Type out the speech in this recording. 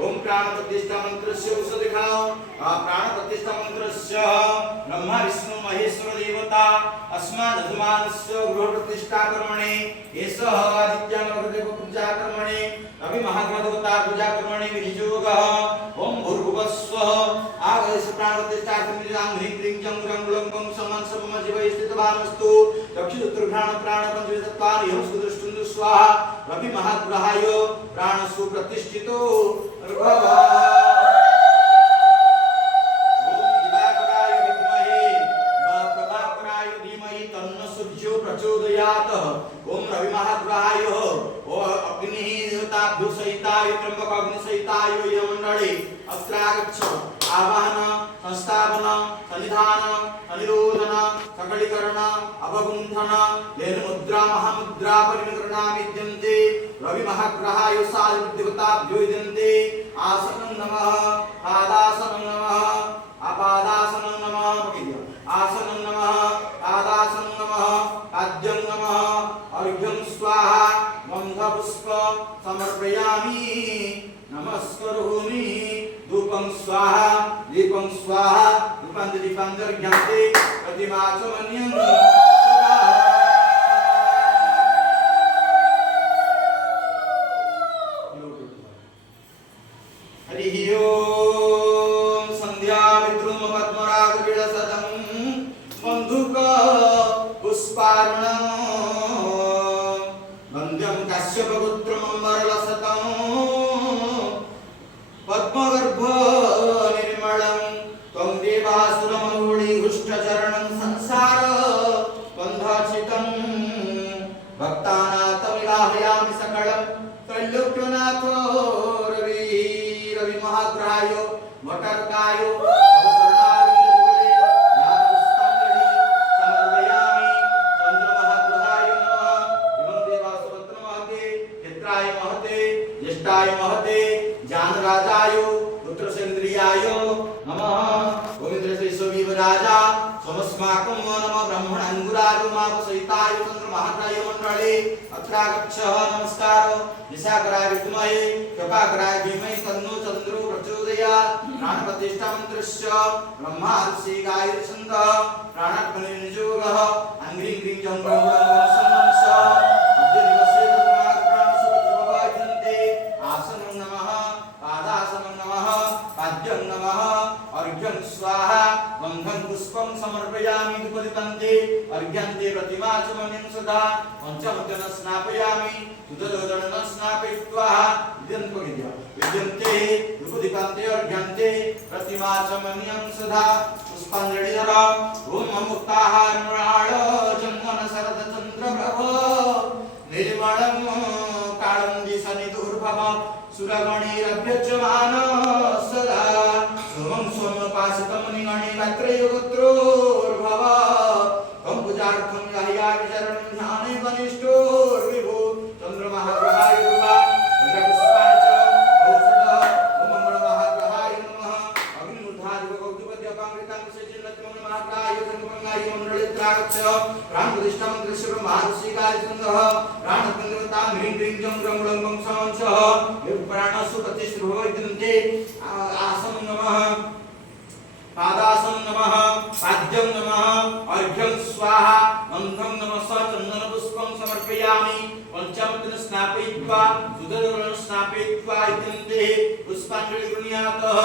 ओम प्राण प्रतिष्ठा मंत्रस्य औषधिखाओ प्राण प्रतिष्ठा मंत्रस्य ब्रह्मा विष्णु महेश्वर देवता अस्मादधमानस्य गृह प्रतिष्ठा कर्मणे एषः आदित्यानवदेव पूजा कर्मणे रवि महाग्रह देवता पूजा कर्मणे विनियोगः ओम भूर्भुवस्वः आगयस प्राण प्रतिष्ठा कर्मणे ह्रीं क्लीं जं ग्रं ग्लं गं समान समम जीवै स्थितवानस्तु चक्षुरुद्रघ्राण प्राण पंचवितत्वानि यं सुदृष्टुं स्वाहा रवि महाग्रहाय प्राण सुप्रतिष्ठितो भव ओम रवि महाग्रहाय ओ अग्नि देवताभ्यो सहिताय त्र्यंबक अग्नि सहिताय यमंडले अत्रागच्छ आवाहन संस्थापन सन्निधान अनिरोधन सकलीकरण अवगुंठन लेन मुद्रा महामुद्रा परिणकरणा विद्यन्ते रवि महाग्रहाय साल देवताभ्यो विद्यन्ते आसनं नमः पादासनं नमः अपादासनं नमः आसनं नमः पादासनं नमः पाद्यं नमः अर्घ्यं स्वाहा गंधपुष्प समर्पयामि नमस्करोमि धूपं स्वाहा दीपं स्वाहा दीपांजलिर्घ्यन्ते प्रतिमाचमन्यं हरिः ओम संध्यामित्रुं पद्मराग विलसतं बन्धुक पुष्पार्णं वन्द्यं काश्यपपुत्रं मरलसतं पद्मगर्भ निर्मलं त्वं देवासुरमौळि हुष्टचरणं संसार बन्धाचितं भक्तानाथमिलाहयामि सकलं त्रैलोक्यनाथो रवि महाग्रहाय वटर्काय महते जानराजाय पुत्रसेन्द्रियाय नमः गोविंद्रशैशवी राजा समस्माकं नमः ब्रह्मणांगुराय मापसहिताय चंद्रमहाग्रहाय मंडले अत्रागच्छ नमस्कार निशाकराय विद्महे कपाकराय धीमहि तन्नो चंद्रो प्रचोदयात् प्राण प्रतिष्ठा मंत्रस्य ब्रह्मा ऋषि गायत्री छन्द प्राणाग्नि नियोगः अंग्रीं क्रीं जं ब्रह्मणं वंशं अर्घ्यं स्वाहा गंधं पुष्पं समर्पयामि धूपदीपन्ते अर्घ्यन्ते प्रतिमाचमनिं सदा पंचमुद्दन स्नापयामि सुदोदन स्नापयित्वा विद्यन्ते धूपदीपन्ते अर्घ्यन्ते प्रतिमाचमनिं सदा पुष्पाञ्जलिधर ओम मुक्ताहार मृणाल जन्मन शरद चंद्र प्रभ निर्मलं कालं दिशनि दुर्भव सुरगणैरभ्यच्यमान सदा सोमं सोमोपासितं निगणे रात्रयोगत्रोर्भव तं पूजार्थं यायाचरणं ध्याने वनिष्ठोर्विभो चन्द्रमहाग्रहाय कृपा भद्रपुष्पाणि च औषधः ओम मंगलमहाग्रहाय नमः अग्निमुद्धादिकौतुकद्यपामृतं सचिन्नत्मं महाग्रहाय संगमंगाय मण्डलेत्रागच्छ प्राणप्रतिष्ठा मंत्रस्य ब्रह्मार्षिकाय छन्दः प्राणपन्द्रतां ह्रीं क्लीं जं ग्रं ग्लं गं सवंशः प्राणसु प्रतिष्ठिभवन्ते आसनं नमः पादासनं नमः पाद्यं नमः अर्घ्यं स्वाहा गन्धं नमः चन्दनपुष्पं समर्पयामि पंचामृतेन स्नापयित्वा सुदर्शनं स्नापयित्वा इत्यन्ते पुष्पाञ्जलि गृह्णातः